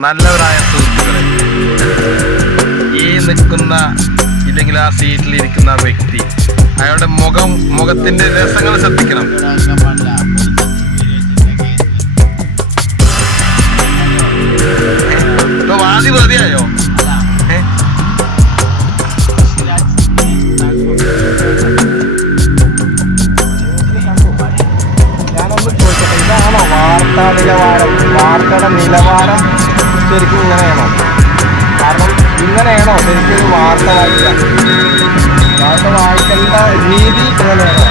നല്ലവരായ സുഹൃത്തുക്കളെ ഈ നിൽക്കുന്ന ഇല്ലെങ്കിൽ ആ സീറ്റിൽ ഇരിക്കുന്ന വ്യക്തി അയാളുടെ മുഖം മുഖത്തിന്റെ രസങ്ങൾ ശ്രദ്ധിക്കണം. വാതി ചോദിക്കട്ടെ ഇതാണോ വാർത്തയുടെ നിലവാരം? ശരിക്കും ഇങ്ങനെയാണോ? കാരണം ഇങ്ങനെയാണോ? ശരിക്കും വാർത്ത വായിക്കുക വാർത്ത വായിക്കേണ്ട രീതി ഇങ്ങനെയാണോ?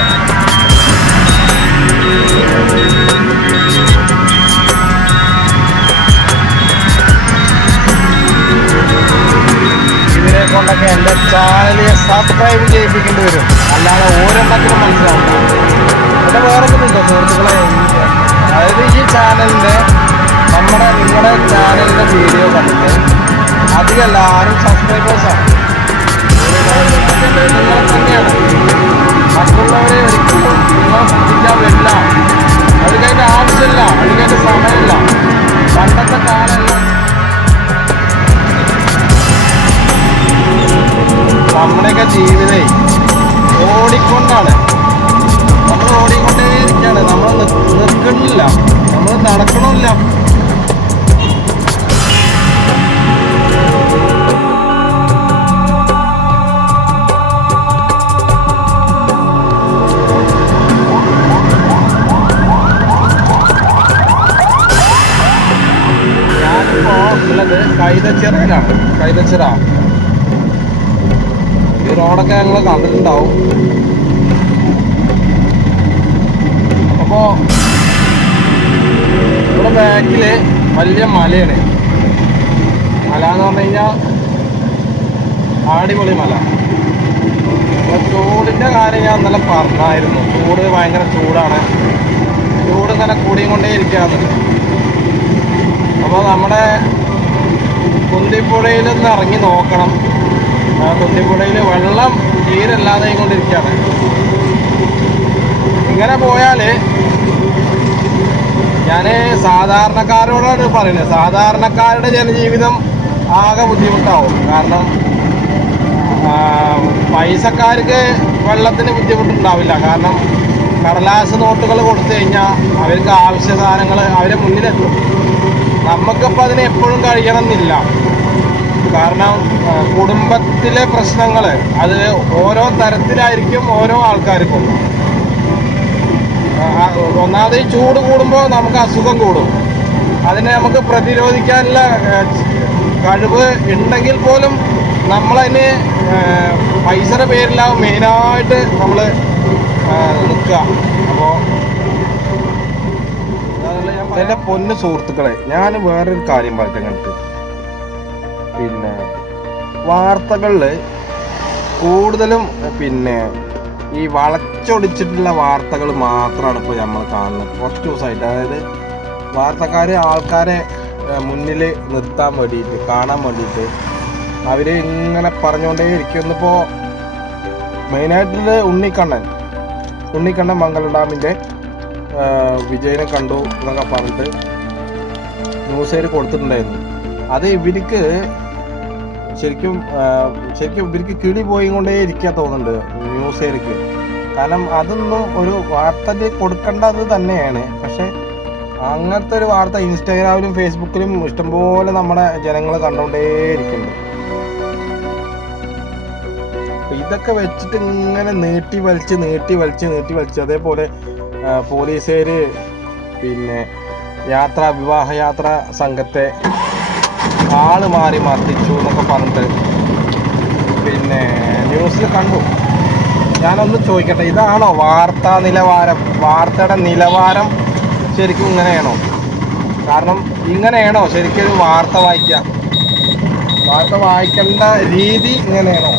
ഇതിനെ കൊണ്ടൊക്കെ എന്റെ ചാനലിനെ സബ്സ്ക്രൈബ് ചെയ്യിപ്പിക്കേണ്ടി വരും. അല്ലാതെ ഓരോന്നും മനസ്സിലാവില്ല പിന്നെ വേറെ ഒന്നുമില്ല സുഹൃത്തുക്കളെ. അതായത് ഈ ചാനലിന്റെ നമ്മുടെ നിങ്ങളുടെ ചാനലിന്റെ വീഡിയോ കണ്ടിട്ട് അധികം എല്ലാവരും സബ്സ്ക്രൈബേഴ്സാണ് മറ്റുള്ളവരെ ഒരിക്കലും നിങ്ങൾ ശ്രദ്ധിക്കാൻ വരില്ല അവർക്ക് അതിന്റെ ആവശ്യമില്ല. അവർക്ക് അതിന്റെ സമയമില്ല. പണ്ടത്തെ കാലമല്ല നമ്മുടെയൊക്കെ ജീവിതേ ഓടിക്കൊണ്ടാണ്. നമ്മൾ ഓടിക്കൊണ്ടേ ഇരിക്കുകയാണ് നമ്മൾ നിൽക്കണില്ല നമ്മൾ നടക്കണമില്ല. കൈതച്ചിറ ഈ റോഡൊക്കെ ഞങ്ങൾ കണ്ടിട്ടുണ്ടാവും. അപ്പോ ഇവിടെ ബാക്കിൽ വലിയ മലയാണ്. മല എന്ന് പറഞ്ഞു കഴിഞ്ഞാൽ അടിപൊളി മല. ചൂടിന്റെ കാര്യം ഞാൻ ഇന്നലെ പറഞ്ഞായിരുന്നു. ചൂട് ഭയങ്കര ചൂടാണ്. ചൂട് ഇങ്ങനെ കൂടിയും കൊണ്ടേ ഇരിക്കാന്ന് അപ്പോൾ നമ്മുടെ കുന്തിപ്പുഴയിൽ ഒന്ന് ഇറങ്ങി നോക്കണം. ആ കുന്തിപ്പുഴയിൽ വെള്ളം തീരല്ലാതെ കൊണ്ടിരിക്കുകയാണ്. ഇങ്ങനെ പോയാൽ ഞാൻ സാധാരണക്കാരോടാണ് പറയുന്നത്. സാധാരണക്കാരുടെ ജനജീവിതം ആകെ ബുദ്ധിമുട്ടാവും. കാരണം പൈസക്കാർക്ക് വെള്ളത്തിന് ബുദ്ധിമുട്ടുണ്ടാവില്ല. കാരണം കടലാസ് നോട്ടുകൾ കൊടുത്തു കഴിഞ്ഞാൽ അവർക്ക് ആവശ്യ സാധനങ്ങൾ അവരെ മുന്നിലെത്തും. നമുക്കിപ്പോൾ അതിന് എപ്പോഴും കഴിയണം എന്നില്ല കാരണം കുടുംബത്തിലെ പ്രശ്നങ്ങൾ അത് ഓരോ തരത്തിലായിരിക്കും ഓരോ ആൾക്കാർക്കും. ഒന്നാമത് ഈ ചൂട് കൂടുമ്പോൾ നമുക്ക് അസുഖം കൂടും. അതിനെ നമുക്ക് പ്രതിരോധിക്കാനുള്ള കഴിവ് ഉണ്ടെങ്കിൽ പോലും നമ്മളതിന് പൈസയുടെ പേരിലാവും മെയിനായിട്ട് നമ്മൾ നിൽക്കുക. അപ്പോൾ എന്റെ പൊന്ന് സുഹൃത്തുക്കളെ ഞാൻ വേറൊരു കാര്യം പറയട്ടെ കണ്ടിട്ട് പിന്നെ വാർത്തകളിൽ കൂടുതലും പിന്നെ ഈ വളച്ചൊടിച്ചിട്ടുള്ള വാർത്തകൾ മാത്രമാണ് ഇപ്പോൾ നമ്മൾ കാണുന്നത്. കുറച്ച് ദിവസമായിട്ട് അതായത് വാർത്തക്കാർ ആൾക്കാരെ മുന്നിൽ നിർത്താൻ വേണ്ടിയിട്ട് കാണാൻ വേണ്ടിയിട്ട് അവർ ഇങ്ങനെ പറഞ്ഞുകൊണ്ടേ ഇരിക്കുന്നിപ്പോൾ മെയിനായിട്ടുള്ളത് ഉണ്ണിക്കണ്ണൻ. ഉണ്ണിക്കണ്ണൻ മംഗലം ഡാമിന്റെ വിജയനെ കണ്ടു എന്നൊക്കെ പറഞ്ഞിട്ട് ന്യൂസേര് കൊടുത്തിട്ടുണ്ടായിരുന്നു. അത് ഇവർക്ക് ശരിക്കും ശരിക്കും ഇവർക്ക് കിളി പോയി കൊണ്ടേ ഇരിക്കാൻ തോന്നുന്നുണ്ട് ന്യൂസുകാർക്ക്. കാരണം അതൊന്നും ഒരു വാർത്തയിൽ കൊടുക്കേണ്ടത് തന്നെയാണ്. പക്ഷെ അങ്ങനത്തെ ഒരു വാർത്ത ഇൻസ്റ്റാഗ്രാമിലും ഫേസ്ബുക്കിലും ഇഷ്ടംപോലെ നമ്മുടെ ജനങ്ങൾ കണ്ടുകൊണ്ടേ ഇരിക്കുന്നുണ്ട്. ഇതൊക്കെ വെച്ചിട്ട് ഇങ്ങനെ നീട്ടി വലിച്ച് നീട്ടി വലിച്ച് നീട്ടി വലിച്ച് അതേപോലെ പോലീസുകാർ പിന്നെ യാത്ര വിവാഹയാത്ര സംഘത്തെ ആൾ മാറി മർദ്ദിച്ചു എന്നൊക്കെ പറഞ്ഞിട്ട് പിന്നെ ന്യൂസിൽ കണ്ടു. ഞാനൊന്ന് ചോദിക്കട്ടെ ഇതാണോ വാർത്താ നിലവാരം? വാർത്തയുടെ നിലവാരം ശരിക്കും ഇങ്ങനെയാണോ? കാരണം ഇങ്ങനെയാണോ ശരിക്കും ഒരു വാർത്ത വായിക്കാം വാർത്ത വായിക്കേണ്ട രീതി ഇങ്ങനെയാണോ?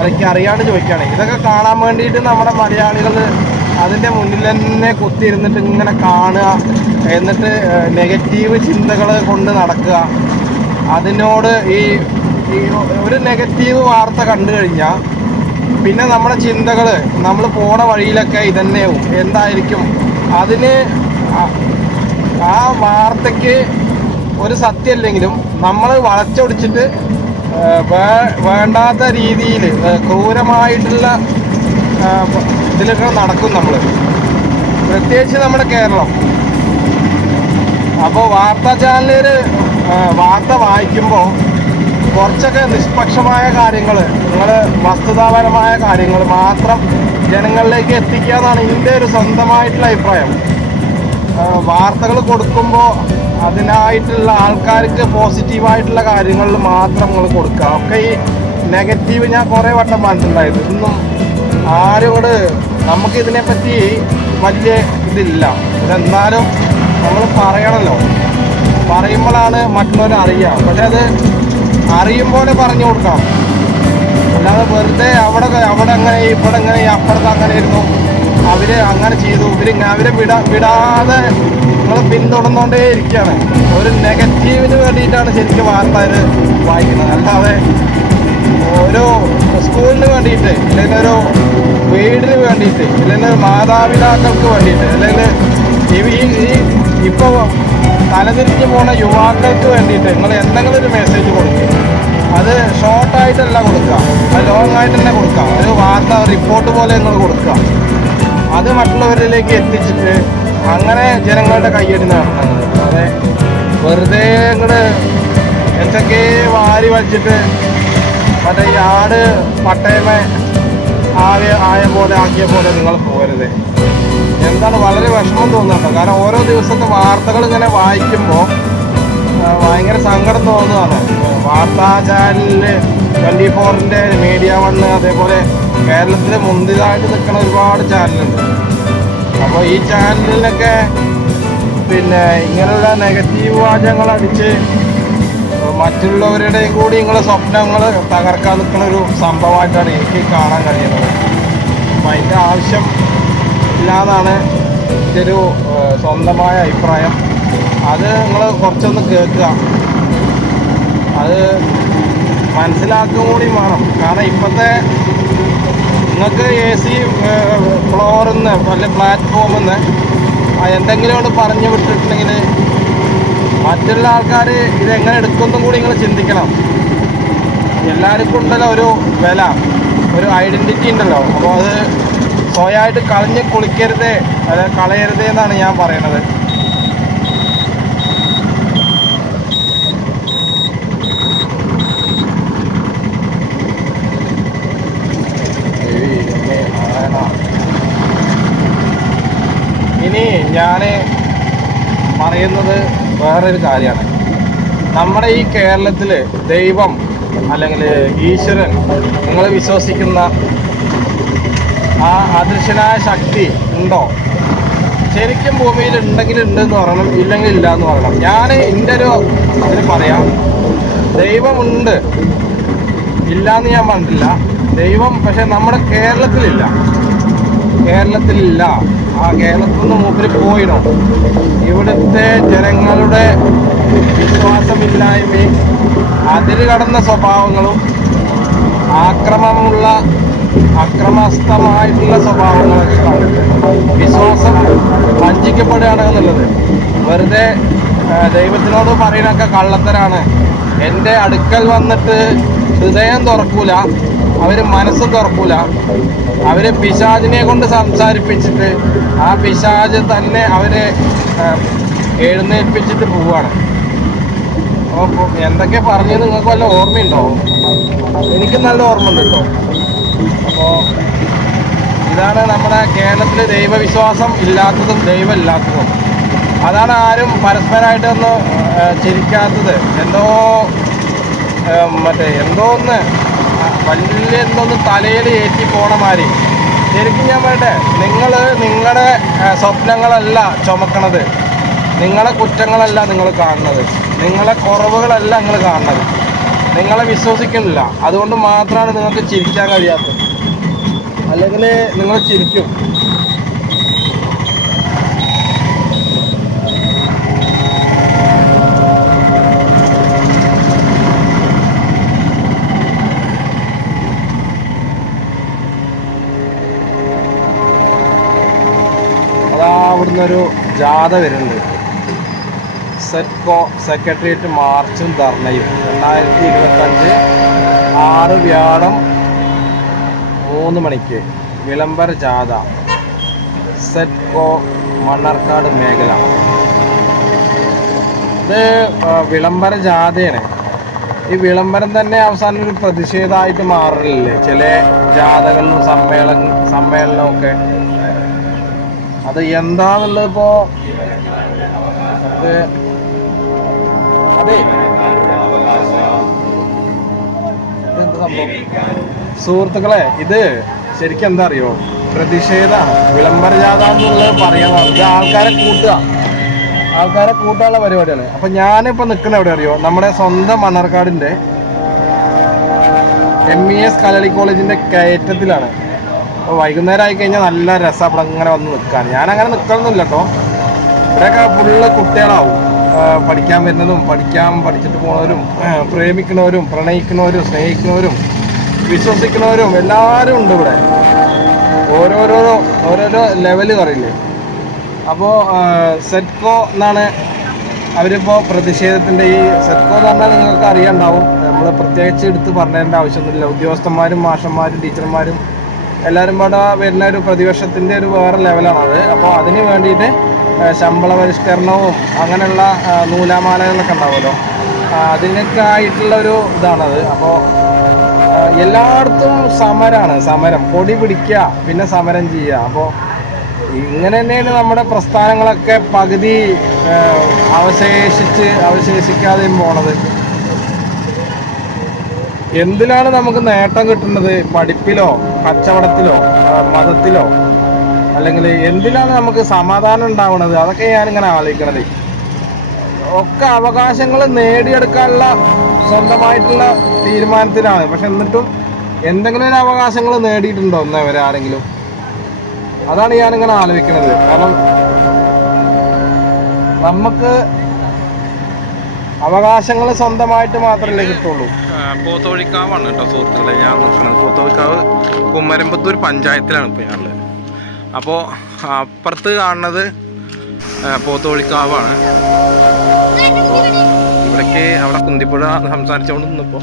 അതൊക്കെ അറിയാണ്ട് ചോദിക്കുകയാണ്. ഇതൊക്കെ കാണാൻ വേണ്ടിയിട്ട് നമ്മുടെ മലയാളികൾ അതിന്റെ മുന്നിൽ തന്നെ കുത്തിയിരുന്നിട്ട് ഇങ്ങനെ കാണുക എന്നിട്ട് നെഗറ്റീവ് ചിന്തകൾ കൊണ്ട് നടക്കുക. അതിനോട് ഈ ഒരു നെഗറ്റീവ് വാർത്ത കണ്ടു കഴിഞ്ഞാൽ പിന്നെ നമ്മുടെ ചിന്തകൾ നമ്മൾ പോണ വഴിയിലൊക്കെ ഇതന്നെയാവും. എന്തായിരിക്കും? അതിന് ആ വാർത്തയ്ക്ക് ഒരു സത്യമല്ലെങ്കിലും നമ്മൾ വളച്ചൊടിച്ചിട്ട് വേണ്ടാത്ത രീതിയിൽ ക്രൂരമായിട്ടുള്ള ഇതിലൊക്കെ നടക്കും നമ്മൾ പ്രത്യേകിച്ച് നമ്മുടെ കേരളം. അപ്പോൾ വാർത്താ ചാനലിൽ വാർത്ത വായിക്കുമ്പോൾ കുറച്ചൊക്കെ നിഷ്പക്ഷമായ കാര്യങ്ങൾ നിങ്ങൾ വസ്തുതാപരമായ കാര്യങ്ങൾ മാത്രം ജനങ്ങളിലേക്ക് എത്തിക്കുക എന്നാണ് എന്റെ ഒരു സ്വന്തമായിട്ടുള്ള അഭിപ്രായം. വാർത്തകൾ കൊടുക്കുമ്പോൾ അതിനായിട്ടുള്ള ആൾക്കാർക്ക് പോസിറ്റീവായിട്ടുള്ള കാര്യങ്ങളിൽ മാത്രം നിങ്ങൾ കൊടുക്കുക. ഒക്കെ ഈ നെഗറ്റീവ് ഞാൻ കുറേ വട്ടം മനസ്സിലായത് ഇതൊന്നും ആരും ഇവിടെ നമുക്ക് ഇതിനെപ്പറ്റി വലിയ ഇതില്ല. എന്നാലും നമ്മൾ പറയണല്ലോ. പറയുമ്പോഴാണ് മറ്റുള്ളവർ അറിയുക. പക്ഷെ അത് അറിയുമ്പോൾ പറഞ്ഞു കൊടുക്കാം അല്ലാതെ വെറുതെ അവിടെ അവിടെ അങ്ങനെ ഇവിടെ അങ്ങനെ അപ്പുറത്ത് അങ്ങനെ ഇരുന്നു. അവർ അങ്ങനെ ചെയ്തു. ഇവർ അവരെ വിടാ വിടാതെ നിങ്ങൾ പിന്തുടർന്നുകൊണ്ടേ ഇരിക്കുകയാണ്. ഒരു നെഗറ്റീവിന് വേണ്ടിയിട്ടാണ് ശരിക്കും വാർത്തകൾ വായിക്കുന്നത്. അല്ലാതെ ഒരു സ്കൂളിന് വേണ്ടിയിട്ട് അല്ലെങ്കിൽ ഒരു വീടിന് വേണ്ടിയിട്ട് അല്ലെങ്കിൽ മാതാപിതാക്കൾക്ക് വേണ്ടിയിട്ട് അല്ലെങ്കിൽ ഈ ഈ ഇപ്പോൾ തലതിരിഞ്ഞ് പോണ യുവാക്കൾക്ക് വേണ്ടിയിട്ട് നിങ്ങൾ എന്തെങ്കിലും ഒരു മെസ്സേജ് കൊടുക്കുക അത് ഷോർട്ടായിട്ടല്ല കൊടുക്കുക. അത് ലോങ് ആയിട്ട് തന്നെ കൊടുക്കുക. ഒരു വാർത്ത റിപ്പോർട്ട് പോലെ നിങ്ങൾ കൊടുക്കുക. അത് മറ്റുള്ളവരിലേക്ക് എത്തിച്ചിട്ട് അങ്ങനെ ജനങ്ങളുടെ കയ്യടി നടത്തുന്നത് അതെ വെറുതെ ഇങ്ങോട്ട് എന്തൊക്കെ വാരി വലിച്ചിട്ട് മറ്റേ ഈ ആട് പട്ടയമ ആയ ആയ പോലെ ആക്കിയ പോലെ നിങ്ങൾ പോരുത് എന്താണ് വളരെ വിഷമം തോന്നുന്നുണ്ടോ. കാരണം ഓരോ ദിവസത്തെ വാർത്തകൾ ഇങ്ങനെ വായിക്കുമ്പോൾ ഭയങ്കര സങ്കടം തോന്നുന്നതാണ് വാർത്താ ചാനലിൽ ട്വന്റി ഫോറിന്റെ മീഡിയ വണ്ണ് അതേപോലെ കേരളത്തിൽ മുന്തിയതായിട്ട് നിൽക്കുന്ന ഒരുപാട് ചാനലുണ്ട്. അപ്പോൾ ഈ ചാനലിലൊക്കെ പിന്നെ ഇങ്ങനെയുള്ള നെഗറ്റീവ് വാചകങ്ങൾ അടിച്ച് മറ്റുള്ളവരുടെയും കൂടി നിങ്ങളെ സ്വപ്നങ്ങൾ തകർക്കാൻ നിൽക്കുന്ന ഒരു സംഭവമായിട്ടാണ് എനിക്ക് കാണാൻ കഴിയുന്നത്. അപ്പം അതിന്റെ ആവശ്യം ഇല്ലാതാണ് എന്റെ ഒരു സ്വന്തമായ അഭിപ്രായം. അത് നിങ്ങൾ കുറച്ചൊന്ന് കേൾക്കുക. അത് മനസ്സിലാക്കുക കൂടി വേണം. കാരണം ഇപ്പോഴത്തെ നിങ്ങൾക്ക് എ സി ഫ്ലോറിൽ നിന്ന് അല്ലെങ്കിൽ പ്ലാറ്റ്ഫോമിൽ നിന്ന് എന്തെങ്കിലും പറഞ്ഞു വിട്ടിട്ടുണ്ടെങ്കിൽ മറ്റുള്ള ആൾക്കാർ ഇതെങ്ങനെ എടുക്കുമെന്നും കൂടി നിങ്ങൾ ചിന്തിക്കണം. എല്ലാവർക്കും ഉണ്ടല്ലോ ഒരു വില ഒരു ഐഡന്റിറ്റി ഉണ്ടല്ലോ. അപ്പോൾ അത് സ്വയമായിട്ട് കളഞ്ഞ് കുളിക്കരുതേ അല്ല കളയരുതേ എന്നാണ് ഞാൻ പറയണത്. ഇനി ഞാൻ പറയുന്നത് വേറൊരു കാര്യമാണ്. നമ്മുടെ ഈ കേരളത്തിൽ ദൈവം അല്ലെങ്കിൽ ഈശ്വരൻ നിങ്ങൾ വിശ്വസിക്കുന്ന ആ അദൃശ്യനായ ശക്തി ഉണ്ടോ? ശരിക്കും ഭൂമിയിൽ ഉണ്ടെങ്കിൽ ഉണ്ടെന്ന് പറയണം ഇല്ലെങ്കിൽ ഇല്ല എന്ന് പറയണം. ഞാൻ എന്റെ ഒരു ഇതിന് പറയാം. ദൈവമുണ്ട്. ഇല്ല എന്ന് ഞാൻ പറഞ്ഞിട്ടില്ല. ദൈവം പക്ഷെ നമ്മുടെ കേരളത്തിലില്ല. കേരളത്തിലില്ല. ആ കേരളത്തിൽ നിന്ന് മൂപ്പര് പോയിടും ഇവിടുത്തെ ജനങ്ങളുടെ വിശ്വാസമില്ലായ്മയും അതിൽ കടന്ന സ്വഭാവങ്ങളും ആക്രമമുള്ള അക്രമസ്ഥമായിട്ടുള്ള സ്വഭാവങ്ങളൊക്കെ കാണും വിശ്വാസം വഞ്ചിക്കപ്പെടുകയാണ് എന്നുള്ളത്. വെറുതെ ദൈവത്തിനോട് പറയുന്നൊക്കെ കള്ളത്തരാണ്. എന്റെ അടുക്കൽ വന്നിട്ട് ഹൃദയം തുറക്കൂല അവർ മനസ്സ് തുറക്കൂല. അവർ പിശാചിനെ കൊണ്ട് സംസാരിപ്പിച്ചിട്ട് ആ പിശാജ് തന്നെ അവരെ എഴുന്നേൽപ്പിച്ചിട്ട് പോവാണ്. അപ്പോൾ എന്തൊക്കെ പറഞ്ഞു നിങ്ങൾക്ക് വല്ല ഓർമ്മയുണ്ടോ? എനിക്ക് നല്ല ഓർമ്മ ഉണ്ട് കേട്ടോ. അപ്പോൾ ഇതാണ് നമ്മുടെ കേരളത്തിൽ ദൈവവിശ്വാസം ഇല്ലാത്തതും ദൈവം ഇല്ലാത്തതും അതാണ് ആരും പരസ്പരമായിട്ടൊന്ന് ചിരിക്കാത്തത്. എന്തോ മറ്റേ എന്തോ ഒന്ന് വലിയ എന്തോന്ന് തലയിൽ ഏറ്റി പോണ മാതിരി. ശരിക്കും ഞാൻ പറയട്ടെ നിങ്ങൾ നിങ്ങളുടെ സ്വപ്നങ്ങളല്ല ചുമക്കണത്. നിങ്ങളെ കുറ്റങ്ങളല്ല നിങ്ങൾ കാണുന്നത്. നിങ്ങളെ കുറവുകളല്ല നിങ്ങൾ കാണുന്നത്. നിങ്ങളെ വിശ്വസിക്കുന്നില്ല. അതുകൊണ്ട് മാത്രമാണ് നിങ്ങൾക്ക് ചിരിക്കാൻ കഴിയാത്തത്. അല്ലെങ്കിൽ നിങ്ങൾ ചിരിക്കും. അതാ അവിടുന്ന് ഒരു ജാഥ വരുന്നുണ്ട്. സെറ്റ്കോ സെക്രട്ടേറിയറ്റ് മാർച്ചും ധർണയും. രണ്ടായിരത്തി ഇരുപത്തഞ്ച് ആറ് വ്യാഴം മൂന്ന് മണിക്ക് വിളംബര ജാഥ. സെറ്റ്കോ മണ്ണാർക്കാട് മേഖല. ഇത് വിളംബര ജാഥയാണ്. ഈ വിളംബരം തന്നെ അവസാനം ഒരു പ്രതിഷേധമായിട്ട് മാറില്ലേ ചില ജാഥകളിലും സമ്മേളന സമ്മേളനവും ഒക്കെ അത് എന്താന്നുള്ളത് ഇപ്പോ അത് സുഹൃത്തുക്കളെ ഇത് ശരിക്കും എന്താ അറിയോ? പ്രതിഷേധമാണ്. വിളംബര ജാഥ എന്നുള്ളത് ഇത് ആൾക്കാരെ കൂട്ടുക. ആൾക്കാരെ കൂട്ടാനുള്ള പരിപാടിയാണ്. അപ്പൊ ഞാനിപ്പോ നിൽക്കുന്ന എവിടെ അറിയോ? നമ്മുടെ സ്വന്തം മണ്ണാർക്കാടിന്റെ എം ഇ എസ് കലളി കോളേജിന്റെ കയറ്റത്തിലാണ്. അപ്പോൾ വൈകുന്നേരം ആയി കഴിഞ്ഞാൽ നല്ല രസം അവിടെ ഇങ്ങനെ വന്ന് നിൽക്കാൻ. ഞാൻ അങ്ങനെ നിൽക്കണമെന്നില്ല കേട്ടോ ഇവിടെയൊക്കെ ഫുള്ള് കുട്ടികളാവും. പഠിക്കാൻ വരുന്നതും പഠിക്കാൻ പഠിച്ചിട്ട് പോണവരും പ്രേമിക്കുന്നവരും പ്രണയിക്കുന്നവരും സ്നേഹിക്കുന്നവരും വിശ്വസിക്കുന്നവരും എല്ലാവരും ഉണ്ട് ഇവിടെ. ഓരോരോ ഓരോരോ ലെവൽ പറയില്ലേ? അപ്പോൾ സെറ്റ്കോ എന്നാണ് അവരിപ്പോൾ പ്രതിഷേധത്തിന്റെ ഈ സെറ്റ്കോ എന്ന് പറഞ്ഞാൽ നിങ്ങൾക്ക് അറിയാണ്ടാവും. നമ്മൾ പ്രത്യേകിച്ച് എടുത്ത് പറഞ്ഞതിന്റെ ആവശ്യമൊന്നുമില്ല. ഉദ്യോഗസ്ഥന്മാരും മാഷന്മാരും ടീച്ചർമാരും എല്ലാവരും പാടെ വരുന്ന ഒരു പ്രതിപക്ഷത്തിന്റെ ഒരു വേറെ ലെവലാണത് അപ്പോൾ അതിന് വേണ്ടിയിട്ട് ശമ്പള പരിഷ്കരണവും അങ്ങനെയുള്ള നൂലാമാലകളൊക്കെ ഉണ്ടാവുമല്ലോ. അതിനൊക്കെ ആയിട്ടുള്ള ഒരു ഇതാണത്. അപ്പോൾ എല്ലായിടത്തും സമരമാണ് സമരം. പൊടി പിടിക്കുക പിന്നെ സമരം ചെയ്യുക. അപ്പോൾ ഇങ്ങനെ തന്നെയാണ് നമ്മുടെ പ്രസ്ഥാനങ്ങളൊക്കെ പകുതി അവശേഷിച്ച് അവശേഷിക്കാതെയും പോണത്. എന്തിലാണ് നമുക്ക് നേട്ടം കിട്ടുന്നത്? പഠിപ്പിലോ കച്ചവടത്തിലോ മതത്തിലോ? അല്ലെങ്കിൽ എന്തിനാണ് നമുക്ക് സമാധാനം ഉണ്ടാവുന്നത്? അതൊക്കെ ഞാൻ ഞാനിങ്ങനെ ആലോചിക്കണത്. ഒക്കെ അവകാശങ്ങൾ നേടിയെടുക്കാനുള്ള സ്വന്തമായിട്ടുള്ള തീരുമാനത്തിലാണ്. പക്ഷെ എന്നിട്ടും എന്തെങ്കിലും ഒരു അവകാശങ്ങൾ നേടിയിട്ടുണ്ടോ എന്നവരെ ആരെങ്കിലും? അതാണ് ഞാൻ ഞാനിങ്ങനെ ആലോചിക്കുന്നത് കാരണം നമുക്ക് അവകാശങ്ങൾ സ്വന്തമായിട്ട് മാത്രമല്ലേ കിട്ടുള്ളൂ. പോത്തോഴിക്കാവാണ് കേട്ടോ സുഹൃത്തുക്കളെ. ഞാൻ നിൽക്കുന്നത് പോത്തോഴിക്കാവ് കുമ്മരമ്പത്തൂർ പഞ്ചായത്തിലാണ് ഇപ്പോൾ ഞാനുള്ളത് അപ്പോൾ അപ്പുറത്ത് കാണുന്നത് പോത്തോഴിക്കാവാണ്. ഇവിടേക്ക് അവിടെ കുന്തിപ്പുഴ സംസാരിച്ചുകൊണ്ട് നിന്നപ്പോൾ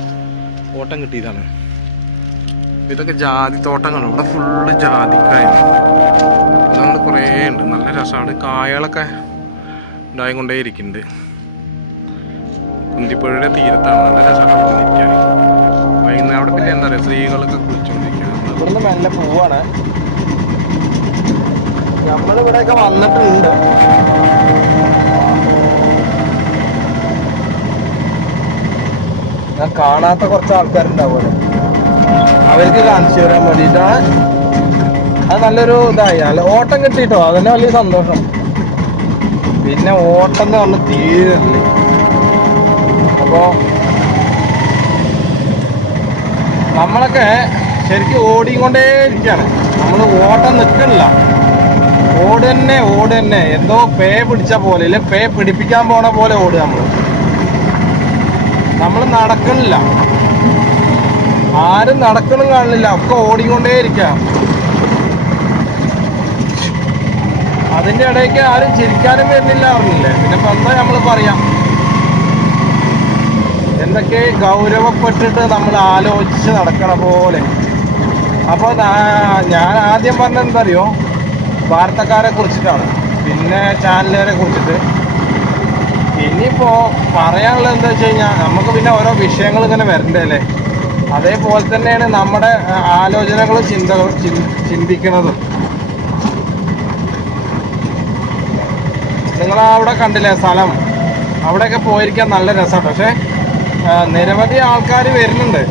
ഓട്ടം കിട്ടിയതാണ്. ഇതൊക്കെ ജാതി തോട്ടങ്ങളാണ്. ഇവിടെ ഫുള്ള് ജാതിക്കായാണ് നമ്മൾ കുറേ ഉണ്ട്. നല്ല രസമാണ് കായകളൊക്കെ ഉണ്ടായി ഇരിക്കുന്നുണ്ട് കുന്തിപ്പുഴയുടെ തീരത്താണ് നല്ല രസമാണ് നിൽക്കാൻ വൈകുന്നേരം അവിടെ പിന്നെ എന്താ പറയുക സ്ത്രീകളൊക്കെ കുളിച്ചുകൊണ്ടിരിക്കുകയാണ് മെല്ലെ പോവാണ്. നമ്മളിവിടെയൊക്കെ വന്നിട്ടുണ്ട്. ഞാൻ കാണാത്ത കുറച്ച് ആൾക്കാരുണ്ടാവുമല്ലോ. അവർക്ക് കാണിച്ചു തരാൻ വേണ്ടിയിട്ടാണ്. അത് നല്ലൊരു ഇതായി. അല്ല ഓട്ടം കിട്ടിയിട്ടോ? അതന്നെ വലിയ സന്തോഷം. പിന്നെ ഓട്ടം എന്ന് പറഞ്ഞ തീരല്ലേ അപ്പോ നമ്മളൊക്കെ ശരിക്കും ഓടിക്കൊണ്ടേ ഇരിക്കുകയാണ്. നമ്മൾ ഓട്ടം നിൽക്കണില്ല. ഓട് തന്നെ ഓട് തന്നെ എന്തോ പേ പിടിച്ച പോലെ ഇല്ല പേ പിടിപ്പിക്കാൻ പോണ പോലെ ഓടുക നമ്മൾ നമ്മൾ നടക്കണില്ല. ആരും നടക്കണം കാണില്ല. ഒക്കെ ഓടിക്കൊണ്ടേ ഇരിക്കാം അതിന്റെ ഇടയ്ക്ക് ആരും ചിരിക്കാനും വരുന്നില്ല അറിഞ്ഞില്ലേ പിന്നെ ഇപ്പം എന്താ നമ്മൾ പറയാം? എന്തൊക്കെ ഗൗരവപ്പെട്ടിട്ട് നമ്മൾ ആലോചിച്ച് നടക്കണ പോലെ. അപ്പോൾ ഞാൻ ആദ്യം പറഞ്ഞത് എന്തറിയോ വാർത്തക്കാരെ കുറിച്ചിട്ടാണ്. പിന്നെ ചാനലുകാരെ കുറിച്ചിട്ട്. ഇനിയിപ്പോൾ പറയാനുള്ളത് എന്താ വെച്ച് കഴിഞ്ഞാൽ നമുക്ക് പിന്നെ ഓരോ വിഷയങ്ങൾ ഇങ്ങനെ വരണ്ടേ അല്ലേ? അതേപോലെ തന്നെയാണ് നമ്മുടെ ആലോചനകളും ചിന്തകളും ചിന്തിക്കുന്നതും നിങ്ങൾ അവിടെ കണ്ടില്ലേ സ്ഥലം? അവിടെയൊക്കെ പോയിരിക്കാൻ നല്ല രസമാണ്. പക്ഷേ നിരവധി ആൾക്കാർ വരുന്നുണ്ട്.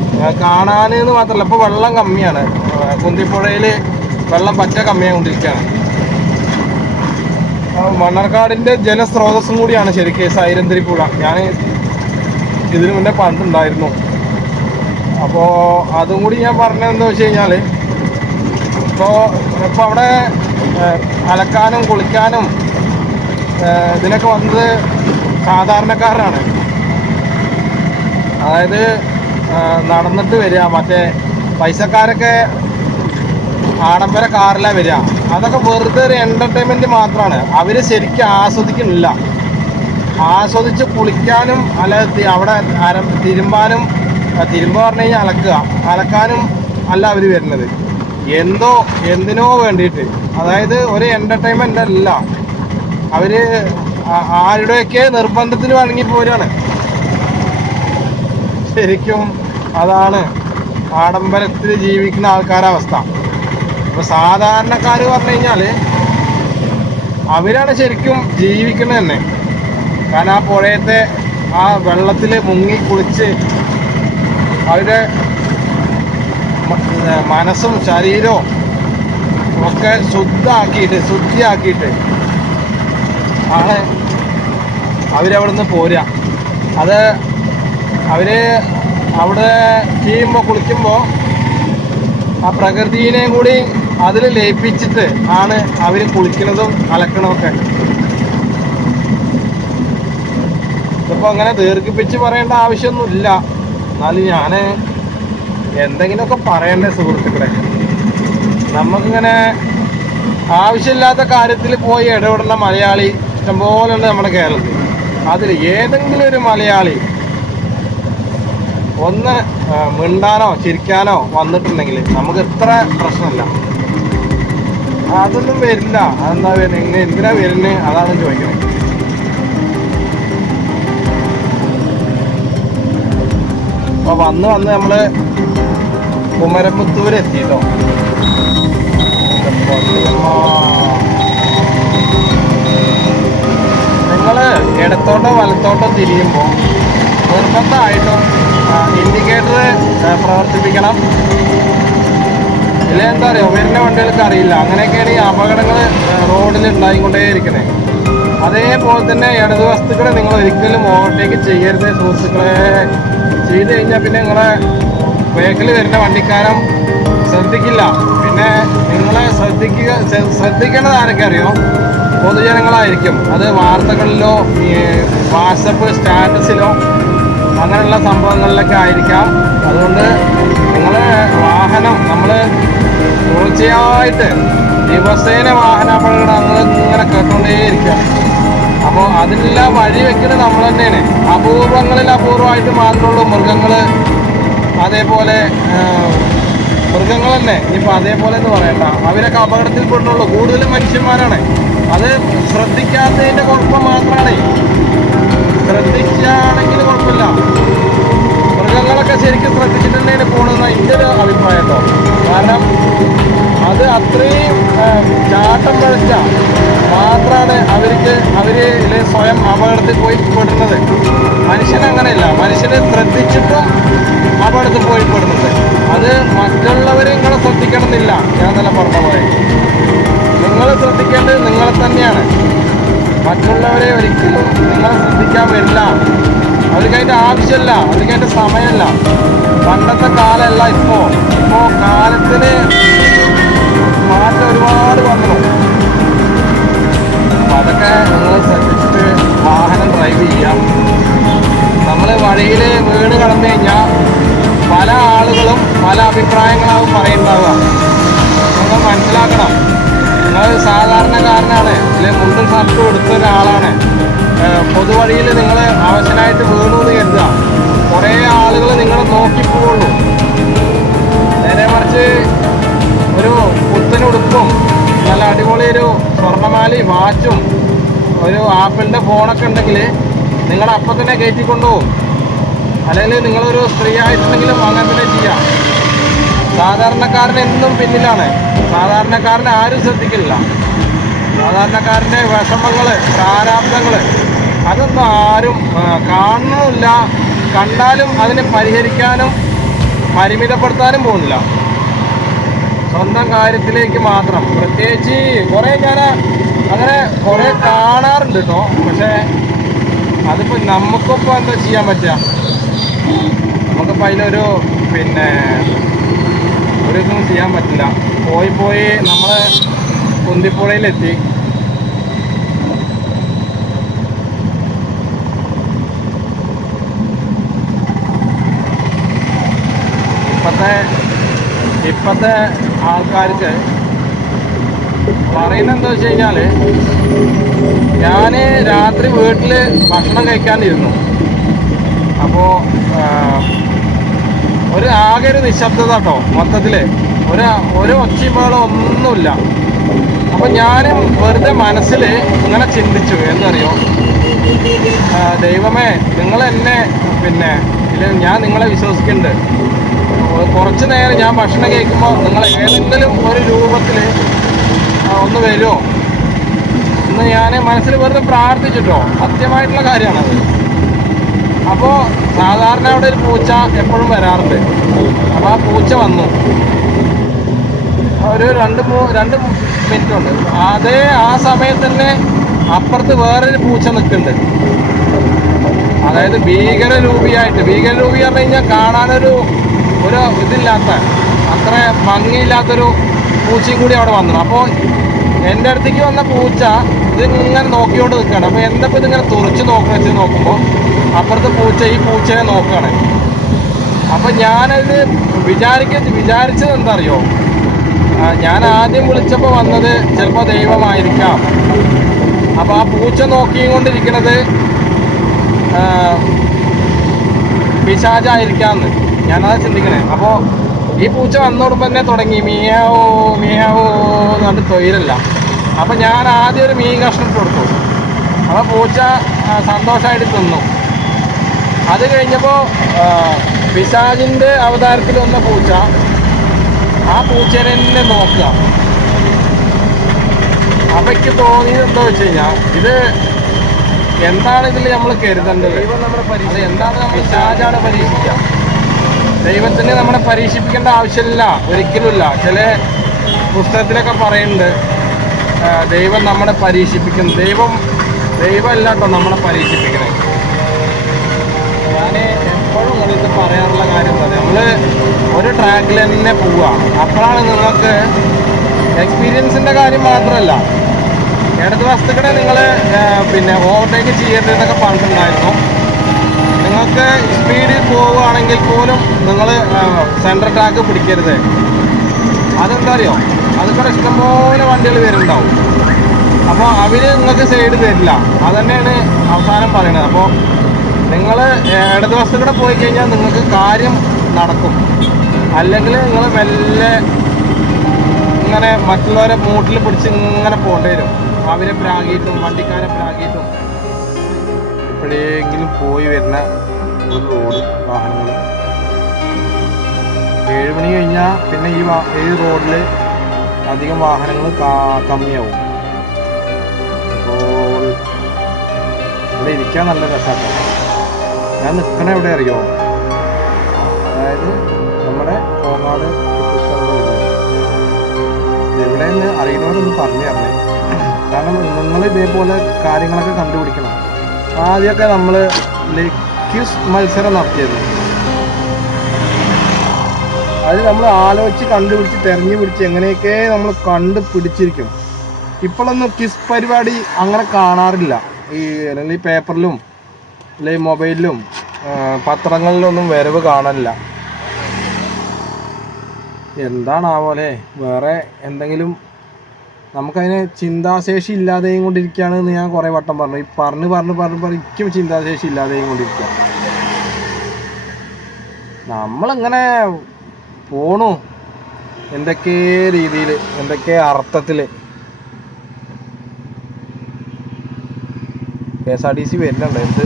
കാണാൻ എന്ന് മാത്രമല്ല ഇപ്പോൾ വെള്ളം കമ്മിയാണ്. കുന്തിപ്പുഴയിൽ വെള്ളം പറ്റ കമ്മിയാകൊണ്ടിരിക്കുകയാണ് മണ്ണർക്കാടിന്റെ ജലസ്രോതസ്സും കൂടിയാണ് ശരിക്കും സൈരന്തിരി പുഴ ഞാൻ ഇതിനു മുന്നേ പണ്ടുണ്ടായിരുന്നു. അപ്പോൾ അതും കൂടി ഞാൻ പറഞ്ഞതെന്ന് വെച്ച് കഴിഞ്ഞാൽ ഇപ്പോൾ ഇപ്പോൾ അവിടെ അലക്കാനും കുളിക്കാനും ഇതിനൊക്കെ വന്നത് സാധാരണക്കാരനാണ്. അതായത് നടന്നിട്ട് വരിക. മറ്റേ പൈസക്കാരൊക്കെ ആഡംബര കാറിലാണ് വരിക. അതൊക്കെ വെറുതെ ഒരു എന്റർടൈൻമെന്റ് മാത്രമാണ് അവർ ശരിക്കും ആസ്വദിക്കുന്നില്ല. ആസ്വദിച്ച് കുളിക്കാനും അല്ല അവിടെ അര തിരുമ്പാനും തിരുമ്പെന്ന് തിരുമ്പ പറഞ്ഞു കഴിഞ്ഞാൽ അലക്കുക. അലക്കാനും അല്ല അവർ വരുന്നത്. എന്തോ എന്തിനോ വേണ്ടിയിട്ട്. അതായത് ഒരു എന്റർടൈൻമെന്റ് അല്ല. അവർ ആരുടെയൊക്കെ നിർബന്ധത്തിന് വഴങ്ങി പോരാണ്. ശരിക്കും അതാണ് ആഡംബരത്തിൽ ജീവിക്കുന്ന ആൾക്കാരുടെ അവസ്ഥ. ഇപ്പൊ സാധാരണക്കാർ പറഞ്ഞു കഴിഞ്ഞാൽ അവരാണ് ശരിക്കും ജീവിക്കുന്നത് തന്നെ. കാരണം ആ പുഴയത്തെ ആ വെള്ളത്തിൽ മുങ്ങി കുളിച്ച് അവരുടെ മനസ്സും ശരീരവും ഒക്കെ ശുദ്ധാക്കിയിട്ട് ശുദ്ധിയാക്കിയിട്ട് ആണ് അവരവിടുന്ന് പോരുക. അത് അവർ അവിടെ ചെയ്യുമ്പോൾ കുളിക്കുമ്പോൾ ആ പ്രകൃതിനെയും കൂടി അതിൽ ലയിപ്പിച്ചിട്ട് ആണ് അവർ കുളിക്കുന്നതും അലക്കണമൊക്കെ ഇതിപ്പോൾ അങ്ങനെ ദീർഘിപ്പിച്ച് പറയേണ്ട ആവശ്യമൊന്നുമില്ല. എന്നാലും ഞാൻ എന്തെങ്കിലുമൊക്കെ പറയണ്ടേ സുഹൃത്തുക്കളെ. നമുക്കിങ്ങനെ ആവശ്യമില്ലാത്ത കാര്യത്തിൽ പോയി ഇടപെടുന്ന മലയാളി ഇഷ്ടംപോലെ ഉണ്ട് നമ്മുടെ കേരളത്തിൽ. അതിൽ ഏതെങ്കിലും ഒരു മലയാളി ഒന്ന് മിണ്ടാനോ ചിരിക്കാനോ വന്നിട്ടുണ്ടെങ്കിൽ നമുക്ക് ഇത്ര പ്രശ്നമില്ല. അതൊന്നും വരില്ല. അതെന്താ വരുന്നത് എന്തിനാ വരുന്നത് അതാണ് ചോദിക്കുന്നത് അപ്പൊ വന്ന് വന്ന് നമ്മൾ കുമരമുത്തൂര് എത്തിയിട്ടോ നിങ്ങൾ ഇടത്തോട്ടോ വലത്തോട്ടോ തിരിയുമ്പോ നിർബന്ധമായിട്ടും ഇൻഡിക്കേറ്റർ പ്രവർത്തിപ്പിക്കണം. ഇല്ല എന്താ അറിയോ വരുന്ന വണ്ടികൾക്ക് അറിയില്ല. അങ്ങനെയൊക്കെയാണ് ഈ അപകടങ്ങൾ റോഡിൽ ഉണ്ടായിക്കൊണ്ടേയിരിക്കുന്നത് അതേപോലെ തന്നെ ഇടതുവസ്തുക്കളെ നിങ്ങൾ ഒരിക്കലും ഓവർടേക്ക് ചെയ്യരുത് സുഹൃത്തുക്കളെ. ചെയ്ത് കഴിഞ്ഞാൽ പിന്നെ നിങ്ങളെ ബേക്കിൽ വരുന്ന വണ്ടിക്കാരൻ ശ്രദ്ധിക്കില്ല. പിന്നെ നിങ്ങളെ ശ്രദ്ധിക്കുക ശ്ര- ശ്രദ്ധിക്കേണ്ടത് ആരൊക്കെ അറിയോ? പൊതുജനങ്ങളായിരിക്കും. അത് വാർത്തകളിലോ വാട്സപ്പ് സ്റ്റാറ്റസിലോ അങ്ങനെയുള്ള സംഭവങ്ങളിലൊക്കെ ആയിരിക്കാം. അതുകൊണ്ട് നിങ്ങളെ വാഹനം നമ്മൾ തുടർച്ചയായിട്ട് ദിവസേന നമ്മൾ ഇങ്ങനെ കേട്ടുകൊണ്ടേയിരിക്കുകയാണ് അപ്പോൾ അതിനെല്ലാം വഴി വെക്കുന്നത് നമ്മൾ തന്നെയാണ്. അപൂർവങ്ങളിൽ അപൂർവമായിട്ട് മാത്രമുള്ളൂ മൃഗങ്ങൾ അതേപോലെ മൃഗങ്ങൾ തന്നെ. ഇനിയിപ്പോൾ അതേപോലെ എന്ന് പറയണ്ട. അവരൊക്കെ അപകടത്തിൽ പെടുന്നുള്ളൂ. കൂടുതലും മനുഷ്യന്മാരാണ്. അത് ശ്രദ്ധിക്കാത്തതിന്റെ കുഴപ്പം മാത്രമാണ്. ശ്രദ്ധിക്കുകയാണെങ്കിൽ കുഴപ്പമില്ല. മൃഗങ്ങളൊക്കെ ശരിക്കും ശ്രദ്ധിച്ചിട്ടുണ്ടെങ്കിൽ പോകണമെന്ന എന്റെ ഒരു അഭിപ്രായം കേട്ടോ. കാരണം അത് അത്രയും ചാട്ടം പഴച്ച മാത്രമാണ് അവർക്ക് അവർ സ്വയം അപകടത്തിൽ പോയി പെടുന്നത്. മനുഷ്യൻ അങ്ങനെയല്ല. മനുഷ്യനെ ശ്രദ്ധിച്ചിട്ടും അപകടത്തിൽ പോയി പെടുന്നത്. അത് മറ്റുള്ളവരെ ഇങ്ങനെ ശ്രദ്ധിക്കണമെന്നില്ല. ഞാൻ തന്നെ പറഞ്ഞ പോലെ. നിങ്ങൾ ശ്രദ്ധിക്കേണ്ടത് നിങ്ങളെ തന്നെയാണ്. മറ്റുള്ളവരെ ഒരിക്കലും നിങ്ങളെ ശ്രദ്ധിക്കാൻ വരില്ല. അവർക്ക് അതിന്റെ ആവശ്യമില്ല. അവർക്ക് അതിന്റെ സമയമല്ല. പണ്ടത്തെ കാലമല്ല ഇപ്പോൾ ഇപ്പോൾ കാലത്തിന് മാറ്റം ഒരുപാട് വന്നു. അപ്പം അതൊക്കെ നിങ്ങൾ ശ്രദ്ധിച്ചിട്ട് വാഹനം ഡ്രൈവ് ചെയ്യാം നമ്മൾ വഴിയിൽ വീട് കടന്നു കഴിഞ്ഞാൽ പല ആളുകളും പല അഭിപ്രായങ്ങളാവും പറയുന്നുണ്ടാവുക നിങ്ങൾ മനസ്സിലാക്കണം. നിങ്ങൾ സാധാരണക്കാരനാണ്. അല്ലെങ്കിൽ മുണ്ടും ഷർട്ടും എടുത്ത ഒരാളാണ്. പൊതുവഴിയിൽ നിങ്ങൾ ആവശ്യമായിട്ട് വീണു എന്ന് കരുതുക. കുറേ ആളുകൾ നിങ്ങളെ നോക്കി പോവുള്ളൂ നേരെ മറിച്ച് ഒരു പുത്തനുടുപ്പും നല്ല അടിപൊളി ഒരു സ്വർണമാലി വാച്ചും ഒരു ആപ്പിളിന്റെ ഫോണൊക്കെ ഉണ്ടെങ്കിൽ നിങ്ങളെ തന്നെ കയറ്റിക്കൊണ്ടുപോകും അല്ലെങ്കിൽ നിങ്ങളൊരു സ്ത്രീ ആയിട്ടുണ്ടെങ്കിലും അങ്ങനെ തന്നെ ചെയ്യാം. സാധാരണക്കാരൻ എന്നും പിന്നിലാണ്. സാധാരണക്കാരനെ ആരും ശ്രദ്ധിക്കില്ല. സാധാരണക്കാരന്റെ വിഷമങ്ങൾ പ്രാരാബ്ദങ്ങൾ അതൊന്നും ആരും കാണുന്നില്ല. കണ്ടാലും അതിനെ പരിഹരിക്കാനും പരിമിതപ്പെടുത്താനും പോകുന്നില്ല. സ്വന്തം കാര്യത്തിലേക്ക് മാത്രം. പ്രത്യേകിച്ച് കുറേ ഞാൻ അങ്ങനെ കുറേ കാണാറുണ്ട് കേട്ടോ പക്ഷേ അതിപ്പോൾ നമുക്കിപ്പോൾ എന്താ ചെയ്യാൻ പറ്റുക നമുക്കിപ്പോൾ അതിലൊരു പിന്നെ ഒരു ഇതൊന്നും ചെയ്യാൻ പറ്റില്ല. പോയി പോയി നമ്മൾ കുന്തിപ്പുഴയിലെത്തി. ഇപ്പോഴത്തെ ഇപ്പോഴത്തെ ആൾക്കാർക്ക് പറയുന്നത് എന്താ വെച്ച് കഴിഞ്ഞാൽ ഞാൻ രാത്രി വീട്ടിൽ ഭക്ഷണം കഴിക്കാണ്ടിരുന്നു അപ്പോ ആ, ഒരു ആകെ ഒരു നിശബ്ദത കേട്ടോ മൊത്തത്തിൽ. ഒരു ഒരു ഒച്ചയുമ്പോഴും ഒന്നുമില്ല. അപ്പൊ ഞാനും വെറുതെ മനസ്സിൽ ഇങ്ങനെ ചിന്തിച്ചു എന്നറിയോ? ദൈവമേ നിങ്ങൾ എന്നെ പിന്നെ ഞാൻ നിങ്ങളെ വിശ്വസിക്കുന്നുണ്ട്. കുറച്ച് നേരം ഞാൻ ഭക്ഷണം കഴിക്കുമ്പോൾ നിങ്ങൾ ഏതെങ്കിലും ഒരു രൂപത്തിൽ ഒന്ന് വരുമോ എന്ന് ഞാൻ മനസ്സിൽ വെറുതെ പ്രാർത്ഥിച്ചിട്ടോ. സത്യമായിട്ടുള്ള കാര്യമാണത്. അപ്പോൾ സാധാരണ അവിടെ ഒരു പൂച്ച എപ്പോഴും വരാറുണ്ട്. അപ്പോൾ ആ പൂച്ച വന്നു. ഒരു രണ്ട് മൂ രണ്ട് മിനിറ്റ് ഉണ്ട്. അതേ ആ സമയത്ത് തന്നെ അപ്പുറത്ത് വേറൊരു പൂച്ച നിൽക്കുന്നുണ്ട്. അതായത് ഭീകരരൂപിയായിട്ട്. ഭീകരരൂപി പറഞ്ഞു കഴിഞ്ഞാൽ കാണാനൊരു ഒരു ഇതില്ലാത്ത അത്ര ഭംഗിയില്ലാത്തൊരു പൂച്ചയും കൂടി അവിടെ വന്നു. അപ്പോൾ എന്റെ അടുത്തേക്ക് വന്ന പൂച്ച ഇതിങ്ങനെ നോക്കിക്കൊണ്ട് നിൽക്കുകയാണ്. അപ്പോൾ എന്താ ഇപ്പം ഇതിങ്ങനെ തുറച്ച് നോക്കുന്ന വെച്ച് നോക്കുമ്പോൾ അപ്പുറത്തെ പൂച്ച ഈ പൂച്ചയെ നോക്കുകയാണ്. അപ്പം ഞാനത് വിചാരിക്ക വിചാരിച്ചത് എന്താ അറിയോ ഞാൻ ആദ്യം വിളിച്ചപ്പോൾ വന്നത് ചിലപ്പോൾ ദൈവമായിരിക്കാം. അപ്പോൾ ആ പൂച്ച നോക്കിക്കൊണ്ടിരിക്കുന്നത് പിശാചായിരിക്കാമെന്ന് ഞാനതാ ചിന്തിക്കണേ. അപ്പോൾ ഈ പൂച്ച വന്നോടുമ്പോൾ തന്നെ തുടങ്ങി. മീയാവോ മീയാവോ എന്ന് പറഞ്ഞിട്ട് തൊഴിലല്ല അപ്പോൾ ഞാൻ ആദ്യം ഒരു മീൻ കഷ്ണം ഇട്ട് കൊടുത്തു. അപ്പോൾ പൂച്ച സന്തോഷമായിട്ട് തിന്നു. അത് കഴിഞ്ഞപ്പോൾ പിശാജിന്റെ അവതാരത്തിൽ വന്ന പൂച്ച ആ പൂച്ചേനെ തന്നെ നോക്കുക. അവയ്ക്ക് എനിക്ക് തോന്നിയത് എന്താ വെച്ച് കഴിഞ്ഞാൽ ഇത് എന്താണ് ഇതിൽ നമ്മൾ കരുതേണ്ടത് എന്താണ് നമ്മൾ പിശാജാണ് പരീക്ഷിക്കുക. ദൈവത്തിനെ നമ്മളെ പരീക്ഷിപ്പിക്കേണ്ട ആവശ്യമില്ല. ഒരിക്കലുമില്ല. ചില പുസ്തകത്തിലൊക്കെ പറയുന്നുണ്ട് ദൈവം നമ്മളെ പരീക്ഷിപ്പിക്കുന്നു. ദൈവം ദൈവമല്ല കേട്ടോ നമ്മളെ പരീക്ഷിപ്പിക്കുന്നത്. ഞാൻ എപ്പോഴും നിങ്ങൾക്ക് പറയാനുള്ള കാര്യം നമ്മൾ ഒരു ട്രാക്കിൽ തന്നെ പോവുക അപ്പോഴാണ് നിങ്ങൾക്ക് എക്സ്പീരിയൻസിന്റെ കാര്യം മാത്രമല്ല ഇടത് വസ്തുക്കളെ നിങ്ങൾ പിന്നെ ഓവർടേക്ക് ചെയ്യരുതെന്നൊക്കെ പറഞ്ഞിട്ടുണ്ടായിരുന്നു. പോവുകയാണെങ്കിൽ പോലും നിങ്ങൾ സെൻട്രൽ ട്രാക്ക് പിടിക്കരുത്. അതെന്താ അറിയോ അതൊക്കെ ഇഷ്ടംപോലെ വണ്ടികൾ വരുന്നുണ്ടാവും. അപ്പോൾ അവർ നിങ്ങൾക്ക് സൈഡ് തരില്ല. അതന്നെയാണ് അവസാനം പറയുന്നത് അപ്പോൾ നിങ്ങൾ ഇടത് വസ്തുക്കൂടെ പോയി കഴിഞ്ഞാൽ നിങ്ങൾക്ക് കാര്യം നടക്കും. അല്ലെങ്കിൽ നിങ്ങൾ മെല്ലെ ഇങ്ങനെ മറ്റുള്ളവരെ മൂട്ടിൽ പിടിച്ച് ഇങ്ങനെ പോകേണ്ടി വരും. അവരെ പ്രാഗിയിട്ടും വണ്ടിക്കാരെ പ്രാഗിയിട്ടും എപ്പോഴെങ്കിലും പോയി വരുന്ന ഒരു റോഡ് വാഹനങ്ങൾ. ഏഴ് മണി കഴിഞ്ഞാൽ പിന്നെ ഈ ഈ റോഡിൽ അധികം വാഹനങ്ങൾ കമ്മിയാവും. അപ്പോൾ ഇവിടെ ഇരിക്കാൻ നല്ല രസമാണ് ഞാൻ നിൽക്കണ എവിടെ അറിയോ? അതായത് നമ്മുടെ കോങ്ങാട് എവിടെ നിന്ന് അറിയണവരൊന്ന് പറഞ്ഞു തരണേ. കാരണം നിങ്ങൾ ഇതേപോലെ കാര്യങ്ങളൊക്കെ കണ്ടുപിടിക്കണം. ആദ്യമൊക്കെ നമ്മൾ ക്യൂസ് മത്സരം നടത്തിയത്. അത് നമ്മൾ ആലോചിച്ച് കണ്ടുപിടിച്ച് തെരഞ്ഞു പിടിച്ച് എങ്ങനെയൊക്കെ നമ്മൾ കണ്ട് പിടിച്ചിരിക്കും. ഇപ്പോഴൊന്നും ക്വിസ് പരിപാടി അങ്ങനെ കാണാറില്ല. ഈ അല്ലെങ്കിൽ ഈ പേപ്പറിലും അല്ലെങ്കിൽ മൊബൈലിലും പത്രങ്ങളിലൊന്നും വരവ് കാണാനില്ല എന്താണാവോലെ? വേറെ എന്തെങ്കിലും നമുക്കതിന് ചിന്താശേഷി ഇല്ലാതെയും കൊണ്ടിരിക്കുകയാണ് എന്ന് ഞാൻ കുറേ വട്ടം പറഞ്ഞു. ഈ പറഞ്ഞ് പറഞ്ഞ് പറഞ്ഞ് പറഞ്ഞ് ഇക്കും ചിന്താശേഷി ഇല്ലാതെയും കൊണ്ടിരിക്കുക നമ്മളങ്ങനെ പോണു? എന്തൊക്കെ രീതിയിൽ എന്തൊക്കെ അർത്ഥത്തിൽ K S R T C വരുന്നുണ്ട്. എന്ത്?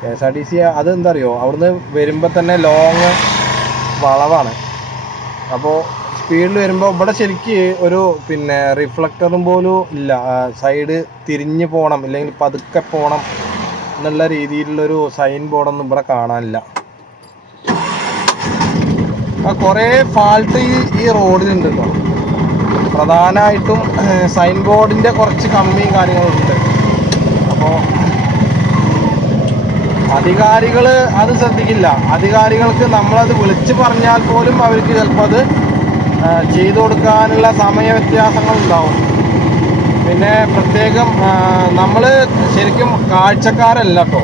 K S R T C അതെന്താ അറിയോ? അവിടുന്ന് വരുമ്പോൾ തന്നെ ലോങ് വളവാണ്. അപ്പോൾ സ്പീഡിൽ വരുമ്പോൾ ഇവിടെ ശരിക്ക് ഒരു പിന്നെ റിഫ്ലക്ടറും പോലും ഇല്ല. സൈഡ് തിരിഞ്ഞ് പോകണം ഇല്ലെങ്കിൽ പതുക്കെ പോകണം എന്നുള്ള രീതിയിലുള്ളൊരു സൈൻ ബോർഡൊന്നും ഇവിടെ കാണാനില്ല. കുറേ ഫാൾട്ട് ഈ ഈ റോഡിലുണ്ട് പ്രധാനമായിട്ടും സൈൻ ബോർഡിന്റെ കുറച്ച് കമ്മിയും കാര്യങ്ങളുണ്ട് അപ്പോൾ അധികാരികൾ അത് ശ്രദ്ധിക്കില്ല. അധികാരികൾക്ക് നമ്മളത് വിളിച്ചു പറഞ്ഞാൽ പോലും അവർക്ക് ചിലപ്പോൾ അത് ചെയ്തു കൊടുക്കാനുള്ള സമയ വ്യത്യാസങ്ങൾ ഉണ്ടാവും പിന്നെ പ്രത്യേകം നമ്മൾ ശരിക്കും കാഴ്ചക്കാരല്ല കേട്ടോ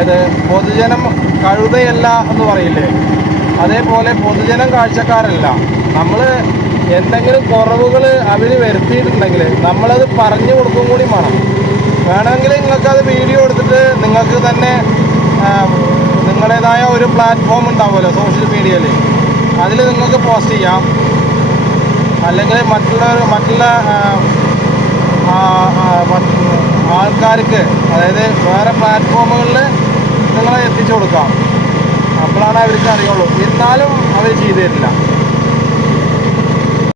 ഏത് പൊതുജനം കഴുതയല്ല എന്ന് പറയില്ലേ? അതേപോലെ പൊതുജനം കാഴ്ചക്കാരല്ല. നമ്മൾ എന്തെങ്കിലും കുറവുകൾ അവർ വരുത്തിയിട്ടുണ്ടെങ്കിൽ നമ്മളത് പറഞ്ഞു കൊടുക്കും കൂടി വേണം. വേണമെങ്കിൽ നിങ്ങൾക്കത് വീഡിയോ എടുത്തിട്ട് നിങ്ങൾക്ക് തന്നെ നിങ്ങളുടേതായ ഒരു പ്ലാറ്റ്ഫോം ഉണ്ടാവുമല്ലോ സോഷ്യൽ മീഡിയയിൽ അതിൽ നിങ്ങൾക്ക് പോസ്റ്റ് ചെയ്യാം. അല്ലെങ്കിൽ മറ്റുള്ള മറ്റുള്ള ആൾക്കാർക്ക് അതായത് വേറെ പ്ലാറ്റ്ഫോമുകളിൽ നിങ്ങളെ എത്തിച്ചു കൊടുക്കാം. അപ്പോഴാണ് അവർക്ക് അറിയുള്ളൂ. എന്നാലും അവർ ചെയ്തു തരില്ല.